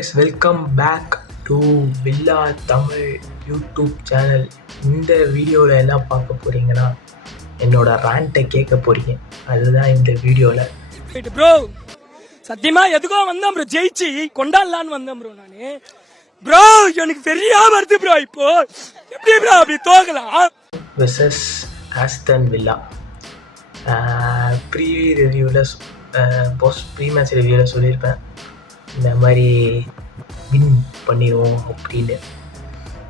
Guys, welcome back to Villa Tamil YouTube channel. இந்த வீடியோவில் என்ன பார்க்க போகிறீங்கன்னா, என்னோட ரேண்ட்டை கேட்க போகிறீங்க. அதுதான் இந்த வீடியோவில். ப்ரோ சத்தியமா எதுக்கோ வந்தேன் ப்ரோ, ஜெயிச்சு கொண்டாடலான்னு வந்தேன் ப்ரோ. நானு ப்ரோ எனக்கு பெரியா வருது ப்ரோ. இப்போ எப்படி ப்ரோ அப்படி தோக்கலாம்? Versus Aston Villa. Pre match ரிவ்யூவில் சொல்லியிருப்பேன், இந்த மாதிரி வின் பண்ணிடுவோம் அப்படின்னு.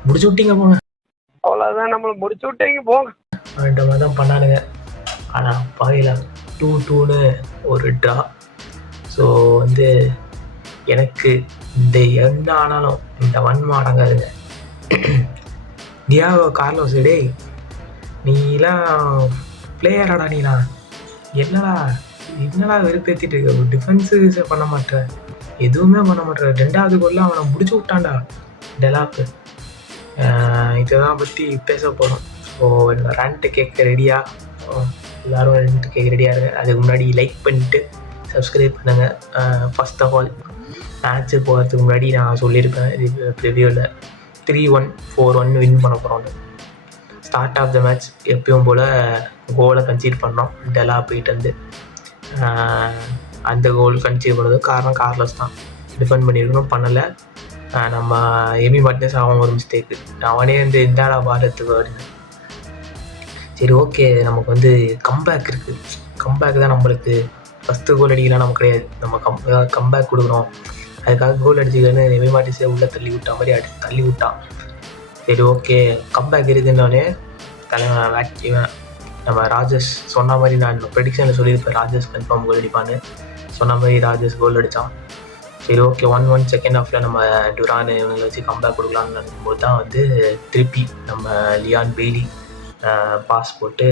முடிச்சு விட்டீங்க போங்க, அவ்வளோதான், நம்மளை முடிச்சு விட்டீங்க போங்க அப்படின்ற மாதிரி தான் பண்ணானுங்க. ஆனால் பாயிலாம் 2-2ன்னு ஒரு ட்ரா. ஸோ வந்து எனக்கு இந்த என்ன ஆனாலும் இந்த வன்மை அடங்காதுங்க. டியாகோ கார்லோஸ், டேய் நீலாம் பிளேயராடா, நீலாம் என்னடா வெறுப்பேற்றிட்டு இருக்க? டிஃபென்ஸு பண்ண மாட்டேன், எதுவுமே பண்ண மாட்டேன். 2வது கோலில் அவனை முடிச்சு விட்டான்டா டெலாப்பு. இதை தான் பற்றி பேச போகிறோம். ஸோ என்னோட ரேண்ட்டு கேட்க ரெடியாக எல்லோரும் ரேண்ட்டு கேட்க ரெடியாக இருங்க. அதுக்கு முன்னாடி லைக் பண்ணிவிட்டு சப்ஸ்கிரைப் பண்ணுங்கள். ஃபர்ஸ்ட் ஆஃப் ஆல், மேட்ச்சு போகிறதுக்கு முன்னாடி நான் சொல்லியிருப்பேன் ரிவ்யூவில் 3-1 4-1 வின் பண்ண போகிறோம். ஸ்டார்ட் ஆஃப் த மேட்ச் எப்பயும் போல் கோலை கன்சீட் பண்ணோம். டெலா போயிட்டு வந்து அந்த கோல் கன்சீட் பண்ணது காரணம் கார்லஸ் தான். டிஃபெண்ட் பண்ணியிருக்கணும், பண்ணலை. நம்ம எமி மார்டினஸ் அவன் ஒரு மிஸ்டேக்கு, அவனே வந்து இந்தாடா பாரத்துக்கு அப்படின்னு. சரி, ஓகே, நமக்கு வந்து கம்பேக் இருக்குது. கம்பேக் தான் நம்மளுக்கு. ஃபஸ்ட்டு கோல் அடிக்கலாம் நமக்கு கிடையாது. நம்ம கம்பேக் கொடுக்குறோம், அதுக்காக கோல் அடிச்சுக்கன்னு எமி மார்டினஸே உள்ளே தள்ளி விட்டா மாதிரி தள்ளி விட்டான். சரி, ஓகே, கம்பேக் இருக்குன்னொன்னே தலைவன் நம்ம ராஜேஷ் சொன்ன மாதிரி, நான் ப்ரெடிக்ஷனில் சொல்லியிருப்பேன் ராஜேஷ் கன்ஃபார்ம் கோல் அடிப்பான்னு. சொன்ன மாதிரி ராஜேஷ் கோல் அடித்தான். சரி, ஓகே, 1-1 செகண்ட் ஹாஃபில் நம்ம டுரான் இவங்களை வச்சு கம்பேக் கொடுக்கலான்னு நினைக்கும்போது தான் வந்து திருப்பி நம்ம லியான் பெய்லி பாஸ் போட்டு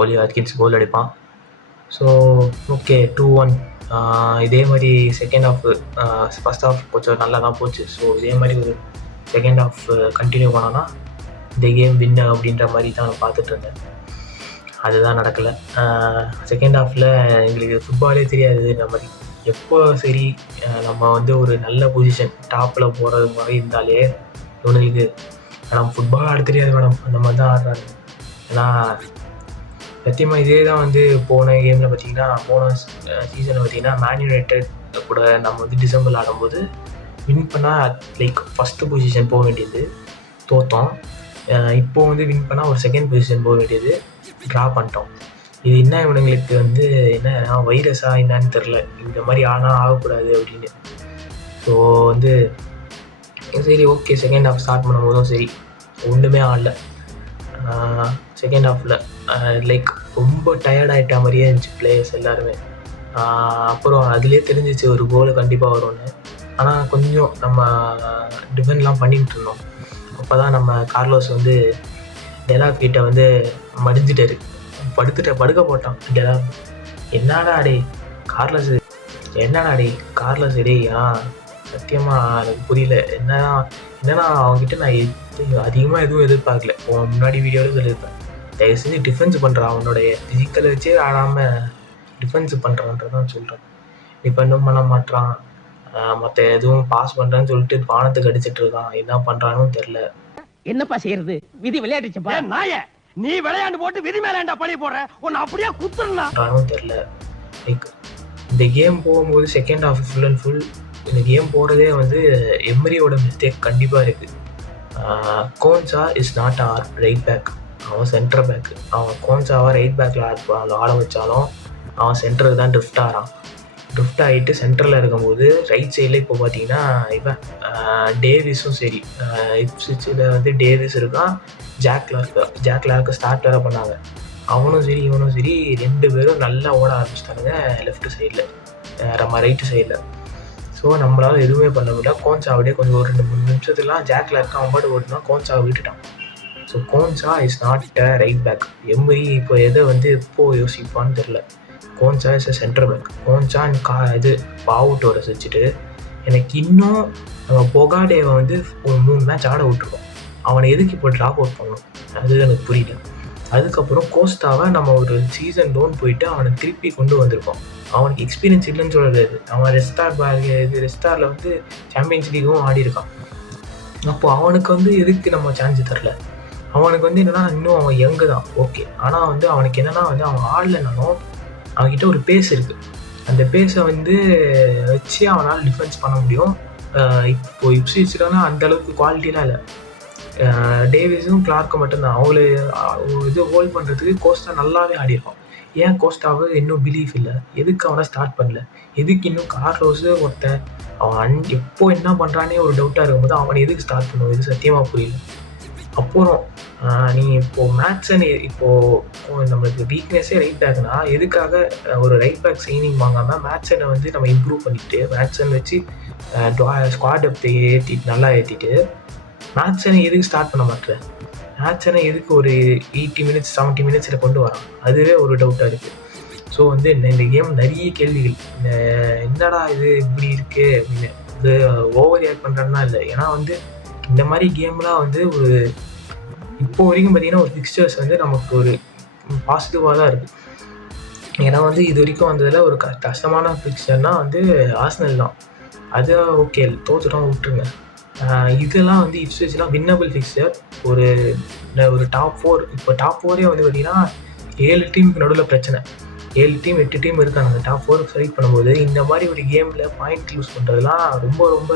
ஒலி வாட்கின்ஸ் கோல் அடிப்பான். So okay, 2-1. இதே மாதிரி செகண்ட் ஹாஃப், ஃபஸ்ட் ஹாஃப் கொஞ்சம் நல்லா தான் போச்சு. ஸோ இதே மாதிரி ஒரு செகண்ட் ஹாஃப் கண்டினியூ பண்ணோன்னா இந்த கேம் வின் அப்படின்ற மாதிரி தான் நான் பார்த்துட்டு இருந்தேன். அதுதான் நடக்கலை. செகண்ட் ஹாஃபில் எங்களுக்கு ஃபுட்பாலே தெரியாது. நம்ம எப்போ சரி நம்ம வந்து ஒரு நல்ல பொசிஷன் டாப்பில் போகிறது மாதிரி இருந்தாலே இவனுங்களுக்கு நம்ம ஃபுட்பால் ஆட தெரியாது மேடம், அந்த மாதிரி தான் ஆடுறாங்க. ஏன்னா சத்தியமாக இதே தான் வந்து போன கேமில் பார்த்தீங்கன்னா, போன சீசனில் பார்த்தீங்கன்னா மேன் யுனைடெட் கூட நம்ம வந்து டிசம்பரில் ஆடும்போது வின் பண்ணால் லைக் ஃபஸ்ட்டு பொசிஷன் போக வேண்டியது, தோற்றோம். இப்போது வந்து வின் பண்ணால் ஒரு செகண்ட் பொசிஷன் போக வேண்டியது, ட்ரா பண்ணிட்டோம். இது என்ன இவனுங்களுக்கு வந்து என்ன வைரஸாக என்னான்னு தெரில, இந்த மாதிரி ஆனால் ஆகக்கூடாது அப்படின்னு. ஸோ வந்து சரி, ஓகே, செகண்ட் ஹாஃப் ஸ்டார்ட் பண்ணும்போதும் சரி ஒன்றுமே ஆடல. செகண்ட் ஹாஃபில் லைக் ரொம்ப டயர்டாகிட்ட மாதிரியே இருந்துச்சு பிளேயர்ஸ் எல்லாருமே. அப்புறம் அதுலேயே தெரிஞ்சிச்சு ஒரு கோல் கண்டிப்பாக வரும்னு. ஆனால் கொஞ்சம் நம்ம டிஃபெண்ட்லாம் பண்ணிக்கிட்டு இருந்தோம். அப்போ தான் நம்ம கார்லோஸ் வந்து டெலா கிட்ட வந்து மடிஞ்சிட்டாரு, படுக்க போட்டான் டெலா. என்னடா டே கார்லஸ், என்னடா டே கார்லஸ் டே. சத்தியமாக எனக்கு புரியல என்னன்னா அவங்ககிட்ட நான் அதிகமாக எதுவும் எதிர்பார்க்கல. முன்னாடி வீடியோவில் சொல்லியிருப்பேன், தயவு செஞ்சு டிஃபென்ஸ் பண்ணுறான், அவனுடைய ஃபிசிக்கலை வச்சே ஆடாமல் டிஃபென்ஸ் பண்ணுறான்றதான் சொல்கிறேன். டிஃபெண்டும் பண்ண மாட்டான், மற்ற எதுவும் பாஸ் பண்ணுறான்னு சொல்லிட்டு பானத்துக்கு அடிச்சிட்டு இருக்கான். என்ன பண்ணுறான்னு தெரில. என்னப்பா செய்யறது, விதி விளையாடுச்சுப்பா. நாய நீ விளையாண்டு போட்டு விதி மேலேண்டா பழி போடுற, உன்னை அப்படியே குத்துறானும் தெரில. லைக் இந்த கேம் போகும்போது second half full and full இந்த கேம் போகிறதே வந்து எம்ரியோட மிஸ்டேக் கண்டிப்பாக இருக்குது. Konsa is not a right back, அவன் சென்டர் பேக்கு. அவன் கோன்சாவை ரைட் பேக்கில் ஆட வச்சாலும் அவன் சென்டருக்கு தான் ட்ரிஃப்ட் ஆகிட்டு சென்டரில் இருக்கும்போது ரைட் சைடில் இப்போ பார்த்தீங்கன்னா இவன் டேவிஸும் சரி, இப்ஸ்விட்சில் வந்து டேவிஸ் இருக்கான், ஜாக் லார்க்கு ஸ்டார்ட் வேறு பண்ணாங்க. அவனும் சரி இவனும் சரி 2 பேரும் நல்லா ஓட ஆரம்பிச்சிட்டானுங்க லெஃப்ட் சைடில், நம்ம ரைட்டு சைடில். ஸோ நம்மளால் எதுவுமே பண்ண முடியல. கோன்சாவிலே கொஞ்சம் ஒரு 2-3 நிமிஷத்துலாம் ஜாக் லார்க்கு அவன் பாட்டு ஓட்டுனா கோன்சாவை விட்டுட்டான். So Konsa is not a right back. Emery இப்போ எதை வந்து எப்போது யோசிப்பான்னு தெரில. Konsa is a centre back. Konsa இது பாவுட் வர வச்சுட்டு எனக்கு இன்னும் நம்ம பொகாடேவை வந்து ஒரு 3 மேட்ச் ஆட விட்டுருக்கோம். அவனை எதுக்கு இப்போ ட்ராப் அவுட் பண்ணணும், அது எனக்கு புரியல. அதுக்கப்புறம் கோஸ்டாவை நம்ம ஒரு சீசன் லோன் போயிட்டு அவனை திருப்பி கொண்டு வந்திருக்கோம். அவனுக்கு எக்ஸ்பீரியன்ஸ் இல்லைன்னு சொல்கிறது. அவன் ரெஸ்டாரில் வந்து சாம்பியன்ஸ் லீக்கும் ஆடி இருக்கான். அப்போது அவனுக்கு வந்து எதுக்கு நம்ம சான்ஸ் தரல? அவனுக்கு வந்து என்னென்னா இன்னும் அவன் யங்கு தான், ஓகே. ஆனால் வந்து அவனுக்கு என்னென்னா வந்து அவன் ஆடலைனாலும் அவன்கிட்ட ஒரு பேஸ் இருக்குது. அந்த பேஸை வந்து வச்சு அவனால் டிஃபென்ஸ் பண்ண முடியும். இப்போது இப்ஸ்விச்னா அந்தளவுக்கு குவாலிட்டிலாம் இல்லை. டேவிஸும் கிளார்க்கும் மட்டும்தான். அவங்கள இது ஹோல்ட் பண்ணுறதுக்கு கோஸ்டா நல்லாவே ஆடிருப்பான். ஏன் கோஸ்டாவை இன்னும் பிலீஃப் இல்லை? எதுக்கு அவனை ஸ்டார்ட் பண்ணல? எதுக்கு இன்னும் கார்லோஸு ஒருத்தன் அவன் எப்போ என்ன பண்ணுறானே ஒரு டவுட்டாக இருக்கும்போது அவனை எதுக்கு ஸ்டார்ட் பண்ணுவோம்? இது சத்தியமாக புரியல. அப்புறம் நீ இப்போது மேட்சன் இப்போது நம்மளுக்கு வீக்னஸே ரைட் பேக்னா எதுக்காக ஒரு ரைட் பேக் சைனிங் வாங்காமல் மேட்சனை வந்து நம்ம இம்ப்ரூவ் பண்ணிவிட்டு மேட்சன் வச்சு ஸ்குவாட் டெப்த்தை நல்லா ஏற்றிட்டு மேட்சனை எதுக்கு ஸ்டார்ட் பண்ண மாட்டேன்? மேட்சனை எதுக்கு ஒரு 80 மினிட்ஸ் 70 மினிட்ஸில் கொண்டு வரான்? அதுவே ஒரு டவுட்டாக இருக்குது. ஸோ வந்து இந்த கேம் நிறைய கேள்விகள். என்னடா இது இப்படி இருக்குது அப்படின்னு இது ஓவர் ரியாக்ட் பண்ணுறதுனா இல்லை. ஏன்னா வந்து இந்த மாதிரி கேம்லாம் வந்து ஒரு இப்போ வரைக்கும் பார்த்திங்கன்னா ஒரு ஃபிக்ஸ்சர்ஸ் வந்து நமக்கு ஒரு பாசிட்டிவாக தான் இருக்குது. ஏன்னா வந்து இது வரைக்கும் வந்ததில் ஒரு கஷ்டமான ஃபிக்ஸ்சர்னால் வந்து ஆர்சனல் தான். அது ஓகே, தோற்றுட்டோம், விட்டுருங்க. இதெல்லாம் வந்து இப்ஸ்விச்லாம் வின்னபிள் ஃபிக்ஸ்சர். ஒரு டாப் 4 இப்போ டாப் 4 வந்து பார்த்திங்கன்னா 7 டீமுக்கு நடுவில் பிரச்சனை. 7 டீம் 8 டீம் இருக்காங்க அந்த டாப் 4 ஃபைட் பண்ணும்போது. இந்த மாதிரி ஒரு கேமில் பாயிண்ட் லூஸ் பண்ணுறதுலாம் ரொம்ப ரொம்ப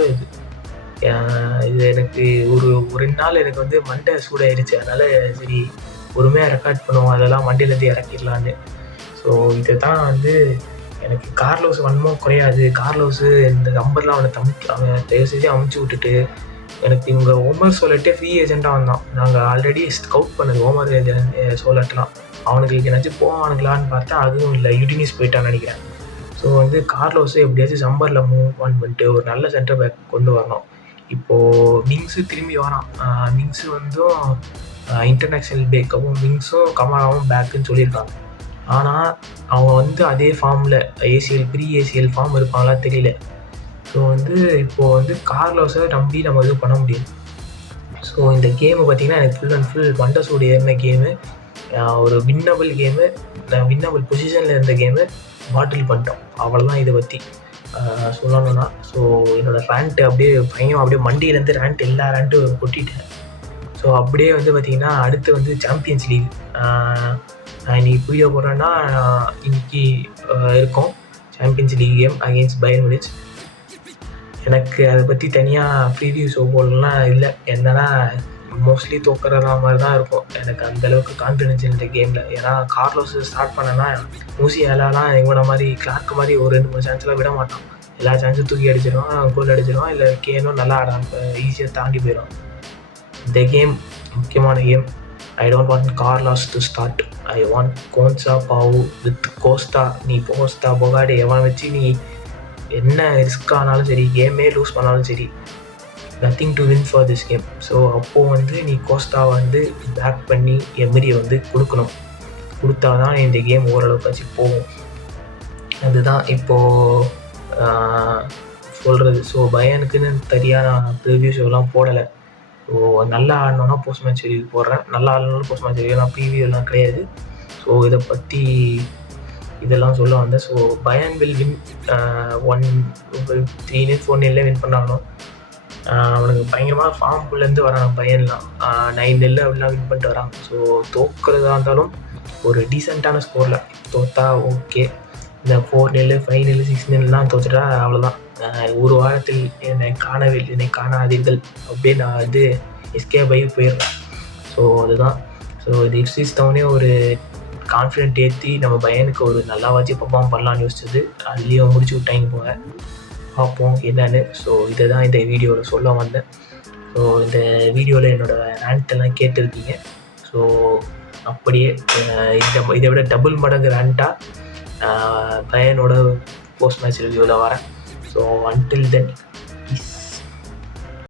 இது எனக்கு ஒரு 2 நாள் எனக்கு வந்து மண்டை சூடாயிருச்சு. அதனால் சரி பொறுமையாக ரெக்கார்ட் பண்ணுவோம், அதெல்லாம் மண்டையிலேருந்து இறக்கிடலான்னு. ஸோ இதை தான் வந்து எனக்கு கார்லோஸ் வன்மம் குறையாது. கார்லோஸு இந்த நம்பர்லாம் அவனை தயவு செஞ்சு அமுச்சு விட்டுட்டு எனக்கு இவங்க ஓமர் சோலட்டே ஃப்ரீ ஏஜெண்ட்டாக வந்தான். நாங்கள் ஆல்ரெடி ஸ்கவுட் பண்ணது ஓமர் சோலட்லாம். அவனுக்கு என்னாச்சும் போவானுங்களான்னு பார்த்தா அதுவும் இல்லை, யூடினிஸ் போயிட்டான்னு நினைக்கிறேன். ஸோ வந்து கார்லோஸு எப்படியாச்சும் சம்பரில் மூவ் ஆன் பண்ணிட்டு ஒரு நல்ல சென்டர் பேக் கொண்டு வரணும். இப்போது மிங்ஸு திரும்பி வரான். மிங்ஸு வந்தும் இன்டர்நேஷ்னல் பேக்கப்பும் மிங்ஸும் கமலாவும் பேக்குன்னு சொல்லியிருக்காங்க. ஆனால் அவங்க வந்து அதே ஃபார்மில் ப்ரீ ஏசிஎல் ஃபார்ம் இருப்பாங்களா தெரியல. ஸோ வந்து இப்போது வந்து கார்லோஸை நம்பி நம்ம இது பண்ண முடியும். ஸோ இந்த கேமு பார்த்திங்கன்னா எனக்கு ஃபுல் அண்ட் ஃபுல் மண்டை சூடு ஏறின கேமு. ஒரு வின்னபிள் கேமு, வின்னபிள் பொசிஷனில் இருந்த கேமு பாட்டில் பண்ணிட்டோம். அவ்வளோதான் இதை பற்றி சொல்லணும்னா. ஸோ என்னோடய ரேண்ட்டு அப்படியே மண்டியிலேருந்து எல்லா ரேண்ட்டும் கொட்டிட்டேன். ஸோ அப்படியே வந்து பார்த்திங்கன்னா அடுத்து வந்து சாம்பியன்ஸ் லீக் நான் இன்றைக்கி வீடியோ போடுறேன்னா இன்றைக்கி இருக்கும் Champions League game against Bayern Munich. எனக்கு அதை பற்றி தனியாக ப்ரீவியூ ஷோ போடலாம் இல்லை. என்னன்னா மோஸ்ட்லி தோக்குறதா மாதிரி தான் இருக்கும். எனக்கு அந்தளவுக்கு கான்ஃபிடென்ஸ் இந்த கேமில். ஏன்னா கார்லோஸ் ஸ்டார்ட் பண்ணேன்னா மூசியாலாம் இவனை மாதிரி கிளார்க்கு மாதிரி ஒரு 2-3 சான்ஸ்லாம் விட மாட்டான். எல்லா சான்ஸும் தூக்கி அடிச்சிடுவான், கோல் அடிச்சிடுவான், இல்லை கேனும் நல்லா ஆடான், ஈஸியாக தாண்டி போயிடும். இந்த கேம் முக்கியமான game. I don't want Carlos to start. I want Konsa, Pau with Costa. நீ கோஸ்டா பொகாடி எவன் வச்சு நீ என்ன ரிஸ்க் ஆனாலும் சரி, கேமே லூஸ் பண்ணாலும் சரி, nothing to win for this game. So அப்போது வந்து நீ கோஸ்டாவை வந்து பேக் பண்ணி எமரியை வந்து கொடுத்தா தான் இந்த கேம் ஓரளவுக்காச்சு போகும். அதுதான் இப்போது சொல்கிறது. ஸோ பயனுக்குன்னு தனியாக நான் ப்ரிவ்யூ ஷோலாம் போடலை. ஸோ நல்லா ஆடணுன்னா போஸ்ட் மேட்ச் ரிவ்யூ போடுறேன், நல்லா ஆடணும்னா போஸ்ட் மேட்ச் ரிவ்யூ, நான் ப்ரீவியூலாம் கிடையாது. ஸோ இதை பற்றி இதெல்லாம் சொல்ல வந்தேன். ஸோ பயன் வில் வின் 3-4 வின் பண்ணாலும் அவனுக்கு பயங்கரமாக ஃபார்ம்குள்ளேருந்து வரான். பயன்லாம் 9 அப்படிலாம் வின் பண்ணிட்டு வரான். ஸோ தோக்குறதா இருந்தாலும் ஒரு டீசெண்டான ஸ்கோரில் தோற்றா ஓகே. இந்த 4-0 5-0 6-0 தோற்றுட்டா அவ்வளோதான். ஒரு வாரத்தில் என்னை காணாதீர்கள் அப்படியே நான் வந்து எஸ்கேப் ஆகி போயிடுறேன். ஸோ அதுதான். ஸோ இது இப்ஸ்விச் டவுனே ஒரு கான்ஃபிடென்ட் ஏற்றி நம்ம பயனுக்கு ஒரு நல்லாவாச்சு பர்ஃபார்ம் பண்ணலான்னு யோசிச்சது. அதுலேயும் முடிச்சு விட்டாங்க போக பார்ப்போம் என்னன்னு. ஸோ இதை தான் இந்த வீடியோவில் சொல்ல வந்தேன். ஸோ இந்த வீடியோவில் என்னோடய ரேண்ட்டெல்லாம் கேட்டிருக்கீங்க. ஸோ அப்படியே இதை விட டபுள் மடங்கு ரேண்ட்டாக பயனோட போஸ்ட் மேட்ச் ரிவ்யூவில் வரேன். So until then